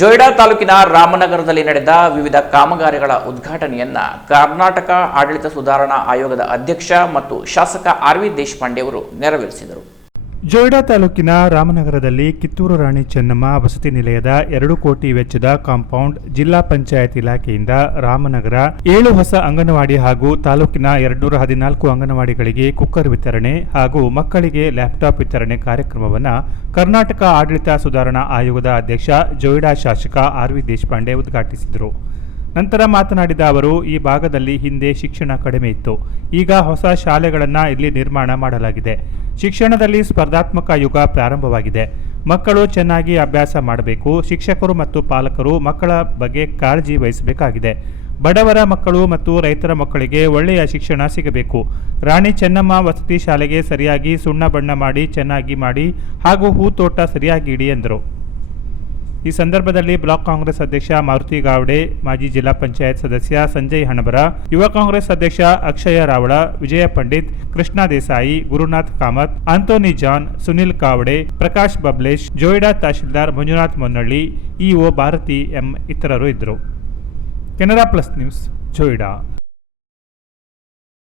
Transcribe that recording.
ಜೊಯ್ಡಾ ತಾಲೂಕಿನ ರಾಮನಗರದಲ್ಲಿ ನಡೆದ ವಿವಿಧ ಕಾಮಗಾರಿಗಳ ಉದ್ಘಾಟನೆಯನ್ನ ಕರ್ನಾಟಕ ಆಡಳಿತ ಸುಧಾರಣಾ ಆಯೋಗದ ಅಧ್ಯಕ್ಷ ಮತ್ತು ಶಾಸಕ ಆರ್ ವಿ ದೇಶಪಾಂಡೆ ಅವರು ನೆರವೇರಿಸಿದರು. ಜೊಯ್ಡಾ ತಾಲೂಕಿನ ರಾಮನಗರದಲ್ಲಿ ಕಿತ್ತೂರು ರಾಣಿ ಚೆನ್ನಮ್ಮ ವಸತಿ ನಿಲಯದ 2 ಕೋಟಿ ವೆಚ್ಚದ ಕಾಂಪೌಂಡ್, ಜಿಲ್ಲಾ ಪಂಚಾಯತ್ ಇಲಾಖೆಯಿಂದ ರಾಮನಗರ 7 ಹೊಸ ಅಂಗನವಾಡಿ ಹಾಗೂ ತಾಲೂಕಿನ 214 ಅಂಗನವಾಡಿಗಳಿಗೆ ಕುಕ್ಕರ್ ವಿತರಣೆ ಹಾಗೂ ಮಕ್ಕಳಿಗೆ ಲ್ಯಾಪ್ಟಾಪ್ ವಿತರಣೆ ಕಾರ್ಯಕ್ರಮವನ್ನು ಕರ್ನಾಟಕ ಆಡಳಿತ ಸುಧಾರಣಾ ಆಯೋಗದ ಅಧ್ಯಕ್ಷ ಜೊಯ್ಡಾ ಶಾಸಕ ಆರ್ ವಿ ದೇಶಪಾಂಡೆ ಉದ್ಘಾಟಿಸಿದರು. ನಂತರ ಮಾತನಾಡಿದ ಅವರು, ಈ ಭಾಗದಲ್ಲಿ ಹಿಂದೆ ಶಿಕ್ಷಣ ಕಡಿಮೆ ಇತ್ತು. ಈಗ ಹೊಸ ಶಾಲೆಗಳನ್ನು ಇಲ್ಲಿ ನಿರ್ಮಾಣ ಮಾಡಲಾಗಿದೆ. ಶಿಕ್ಷಣದಲ್ಲಿ ಸ್ಪರ್ಧಾತ್ಮಕ ಯುಗ ಪ್ರಾರಂಭವಾಗಿದೆ. ಮಕ್ಕಳು ಚೆನ್ನಾಗಿ ಅಭ್ಯಾಸ ಮಾಡಬೇಕು. ಶಿಕ್ಷಕರು ಮತ್ತು ಪಾಲಕರು ಮಕ್ಕಳ ಬಗ್ಗೆ ಕಾಳಜಿ ವಹಿಸಬೇಕಾಗಿದೆ. ಬಡವರ ಮಕ್ಕಳು ಮತ್ತು ರೈತರ ಮಕ್ಕಳಿಗೆ ಒಳ್ಳೆಯ ಶಿಕ್ಷಣ ಸಿಗಬೇಕು. ರಾಣಿ ಚೆನ್ನಮ್ಮ ವಸತಿ ಶಾಲೆಗೆ ಸರಿಯಾಗಿ ಸುಣ್ಣ ಬಣ್ಣ ಮಾಡಿ ಚೆನ್ನಾಗಿ ಮಾಡಿ ಹಾಗೂ ಹೂತೋಟ ಸರಿಯಾಗಿ ಇಡಿ ಎಂದರು. ಈ ಸಂದರ್ಭದಲ್ಲಿ ಬ್ಲಾಕ್ ಕಾಂಗ್ರೆಸ್ ಅಧ್ಯಕ್ಷ ಮಾರುತಿ ಗಾವಡೆ, ಮಾಜಿ ಜಿಲ್ಲಾ ಪಂಚಾಯತ್ ಸದಸ್ಯ ಸಂಜಯ್ ಹಣಬರ, ಯುವ ಕಾಂಗ್ರೆಸ್ ಅಧ್ಯಕ್ಷ Akshay Raval, Vijay Pandit, Krishna Desai, Gurunath Kamat, Antony John, Sunil Kavade, Prakash Bablesh, Joida tahsildar Manjunath Monnalli, EO Bharati M ಇತರರು ಇದ್ದರು. Canara plus news, Joida.